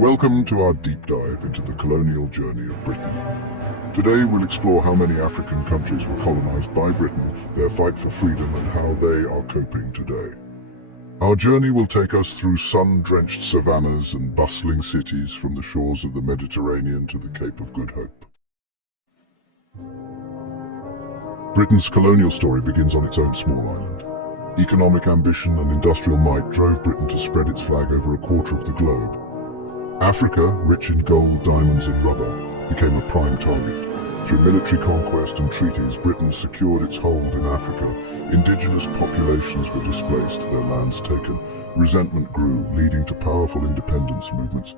Welcome to our deep dive into the colonial journey of Britain. Today we'll explore how many African countries were colonized by Britain, their fight for freedom, and how they are coping today. Our journey will take us through sun-drenched savannas and bustling cities, from the shores of the Mediterranean to the Cape of Good Hope. Britain's colonial story begins on its own small island. Economic ambition and industrial might drove Britain to spread its flag over a quarter of the globe. Africa, rich in gold, diamonds and rubber, became a prime target. Through military conquest and treaties, Britain secured its hold in Africa. Indigenous populations were displaced, their lands taken. Resentment grew, leading to powerful independence movements.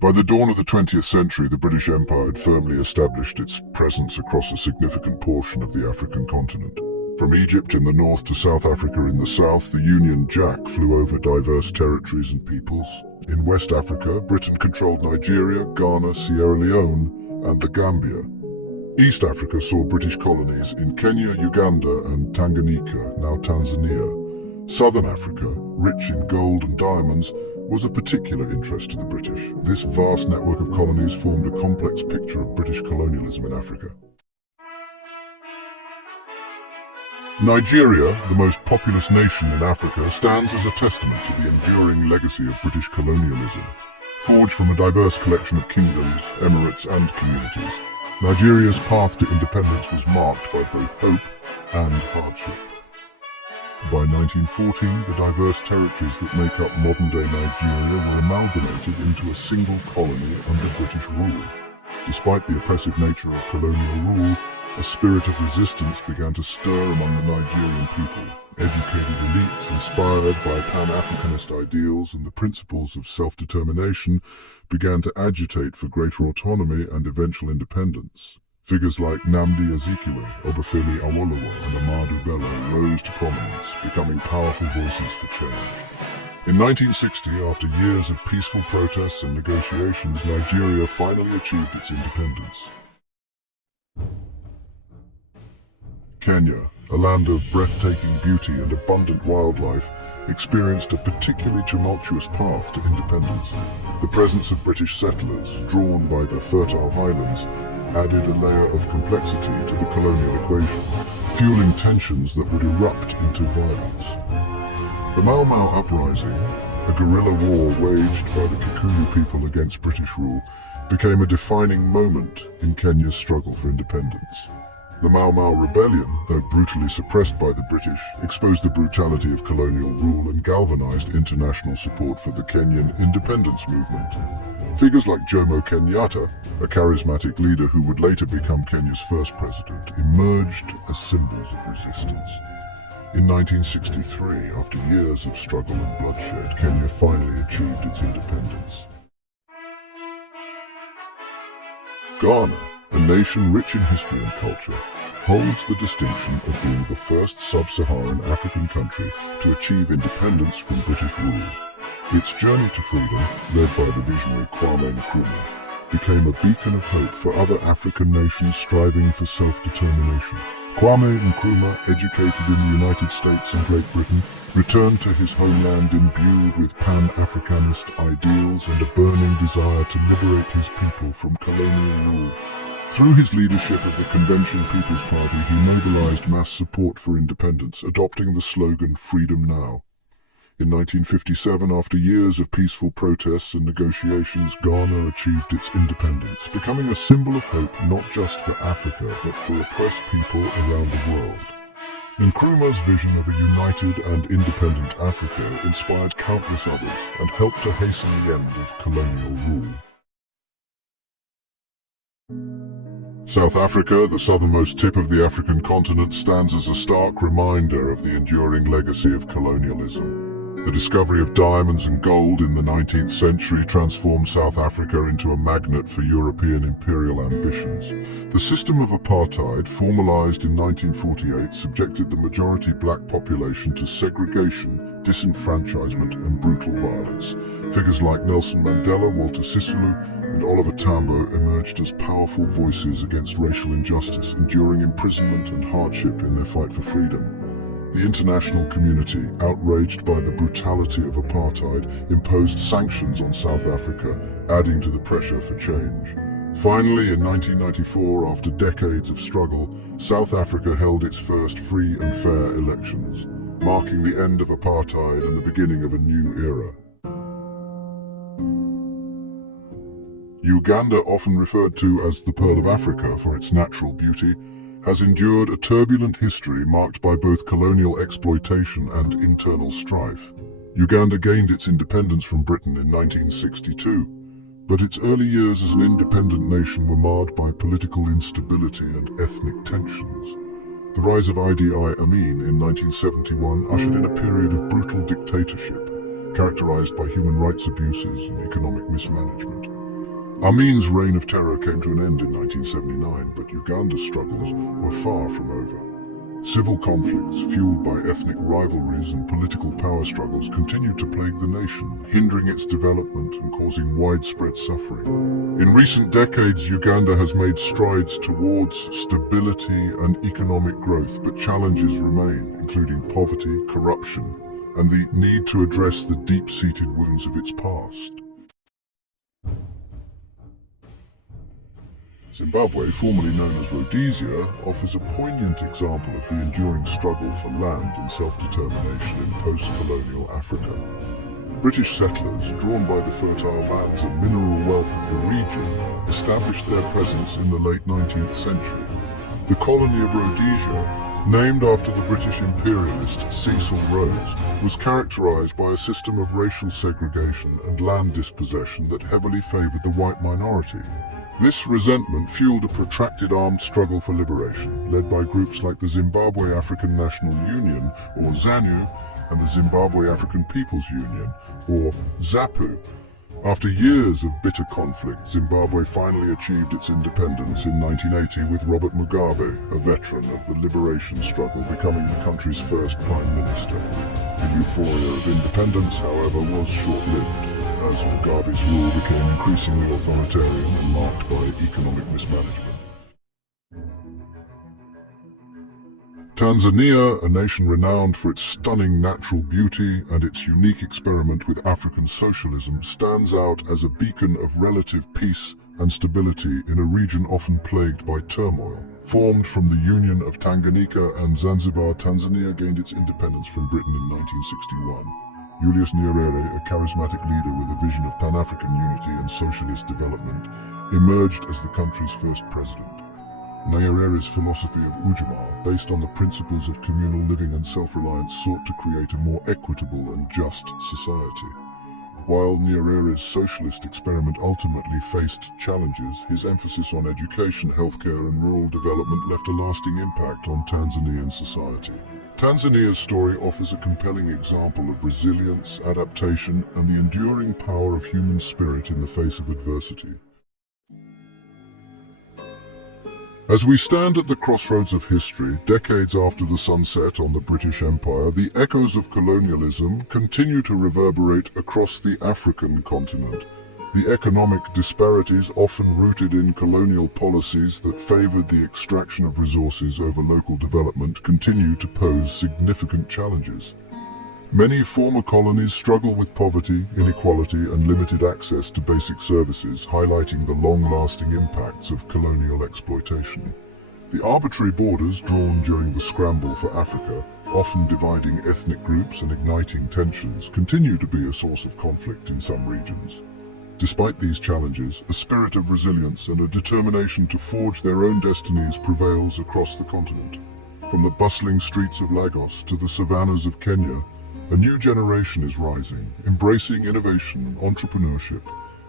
By the dawn of the 20th century, the British Empire had firmly established its presence across a significant portion of the African continent. From Egypt in the north to South Africa in the south, the Union Jack flew over diverse territories and peoples. In West Africa, Britain controlled Nigeria, Ghana, Sierra Leone, and the Gambia. East Africa saw British colonies in Kenya, Uganda, and Tanganyika, now Tanzania. Southern Africa, rich in gold and diamonds, was of particular interest to the British. This vast network of colonies formed a complex picture of British colonialism in Africa. Nigeria, the most populous nation in Africa, stands as a testament to the enduring legacy of British colonialism. Forged from a diverse collection of kingdoms, emirates and communities, Nigeria's path to independence was marked by both hope and hardship. By 1914, the diverse territories that make up modern-day Nigeria were amalgamated into a single colony under British rule. Despite the oppressive nature of colonial rule, a spirit of resistance began to stir among the Nigerian people. Educated elites, inspired by Pan-Africanist ideals and the principles of self-determination, began to agitate for greater autonomy and eventual independence. Figures like Nnamdi Azikiwe, Obafemi Awolowo, and Ahmadu Bello rose to prominence, becoming powerful voices for change. In 1960, after years of peaceful protests and negotiations, Nigeria finally achieved its independence. Kenya, a land of breathtaking beauty and abundant wildlife, experienced a particularly tumultuous path to independence. The presence of British settlers, drawn by the fertile highlands, added a layer of complexity to the colonial equation, fueling tensions that would erupt into violence. The Mau Mau uprising, a guerrilla war waged by the Kikuyu people against British rule, became a defining moment in Kenya's struggle for independence. The Mau Mau rebellion, though brutally suppressed by the British, exposed the brutality of colonial rule and galvanized international support for the Kenyan independence movement. Figures like Jomo Kenyatta, a charismatic leader who would later become Kenya's first president, emerged as symbols of resistance. In 1963, after years of struggle and bloodshed, Kenya finally achieved its independence. Ghana, a nation rich in history and culture, holds the distinction of being the first sub-Saharan African country to achieve independence from British rule. Its journey to freedom, led by the visionary Kwame Nkrumah, became a beacon of hope for other African nations striving for self-determination. Kwame Nkrumah, educated in the United States and Great Britain, returned to his homeland imbued with Pan-Africanist ideals and a burning desire to liberate his people from colonial rule. Through his leadership of the Convention People's Party, he mobilized mass support for independence, adopting the slogan "Freedom Now." In 1957, after years of peaceful protests and negotiations, Ghana achieved its independence, becoming a symbol of hope not just for Africa, but for oppressed people around the world. Nkrumah's vision of a united and independent Africa inspired countless others and helped to hasten the end of colonial rule. South Africa, the southernmost tip of the African continent, stands as a stark reminder of the enduring legacy of colonialism. The discovery of diamonds and gold in the 19th century transformed South Africa into a magnet for European imperial ambitions. The system of apartheid, formalized in 1948, subjected the majority black population to segregation, disenfranchisement, and brutal violence. Figures like Nelson Mandela, Walter Sisulu, and Oliver Tambo emerged as powerful voices against racial injustice, enduring imprisonment and hardship in their fight for freedom. The international community, outraged by the brutality of apartheid, imposed sanctions on South Africa, adding to the pressure for change. Finally, in 1994, after decades of struggle, South Africa held its first free and fair elections, marking the end of apartheid and the beginning of a new era. Uganda, often referred to as the Pearl of Africa for its natural beauty, has endured a turbulent history marked by both colonial exploitation and internal strife. Uganda gained its independence from Britain in 1962, but its early years as an independent nation were marred by political instability and ethnic tensions. The rise of Idi Amin in 1971 ushered in a period of brutal dictatorship, characterized by human rights abuses and economic mismanagement. Amin's reign of terror came to an end in 1979, but Uganda's struggles were far from over. Civil conflicts, fueled by ethnic rivalries and political power struggles, continued to plague the nation, hindering its development and causing widespread suffering. In recent decades, Uganda has made strides towards stability and economic growth, but challenges remain, including poverty, corruption, and the need to address the deep-seated wounds of its past. Zimbabwe, formerly known as Rhodesia, offers a poignant example of the enduring struggle for land and self-determination in post-colonial Africa. British settlers, drawn by the fertile lands and mineral wealth of the region, established their presence in the late 19th century. The colony of Rhodesia, named after the British imperialist Cecil Rhodes, was characterized by a system of racial segregation and land dispossession that heavily favored the white minority. This resentment fueled a protracted armed struggle for liberation, led by groups like the Zimbabwe African National Union, or ZANU, and the Zimbabwe African People's Union, or ZAPU. After years of bitter conflict, Zimbabwe finally achieved its independence in 1980 with Robert Mugabe, a veteran of the liberation struggle, becoming the country's first prime minister. The euphoria of independence, however, was short-lived, as Mugabe's rule became increasingly authoritarian and marked by economic mismanagement. Tanzania, a nation renowned for its stunning natural beauty and its unique experiment with African socialism, stands out as a beacon of relative peace and stability in a region often plagued by turmoil. Formed from the union of Tanganyika and Zanzibar, Tanzania gained its independence from Britain in 1961. Julius Nyerere, a charismatic leader with a vision of Pan-African unity and socialist development, emerged as the country's first president. Nyerere's philosophy of Ujamaa, based on the principles of communal living and self-reliance, sought to create a more equitable and just society. While Nyerere's socialist experiment ultimately faced challenges, his emphasis on education, healthcare, and rural development left a lasting impact on Tanzanian society. Tanzania's story offers a compelling example of resilience, adaptation, and the enduring power of human spirit in the face of adversity. As we stand at the crossroads of history, decades after the sunset on the British Empire, the echoes of colonialism continue to reverberate across the African continent. The economic disparities, often rooted in colonial policies that favored the extraction of resources over local development, continue to pose significant challenges. Many former colonies struggle with poverty, inequality, and limited access to basic services, highlighting the long-lasting impacts of colonial exploitation. The arbitrary borders drawn during the scramble for Africa, often dividing ethnic groups and igniting tensions, continue to be a source of conflict in some regions. Despite these challenges, a spirit of resilience and a determination to forge their own destinies prevails across the continent. From the bustling streets of Lagos to the savannas of Kenya, a new generation is rising, embracing innovation, entrepreneurship,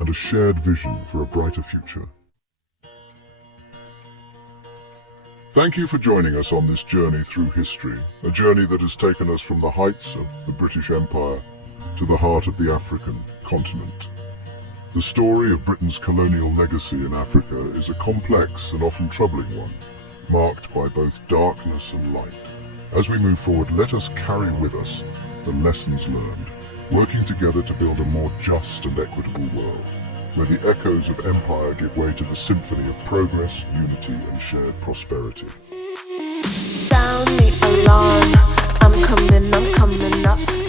and a shared vision for a brighter future. Thank you for joining us on this journey through history, a journey that has taken us from the heights of the British Empire to the heart of the African continent. The story of Britain's colonial legacy in Africa is a complex and often troubling one, marked by both darkness and light. As we move forward, let us carry with us the lessons learned, working together to build a more just and equitable world, where the echoes of empire give way to the symphony of progress, unity, and shared prosperity. Sound the alarm, I'm I'm coming up.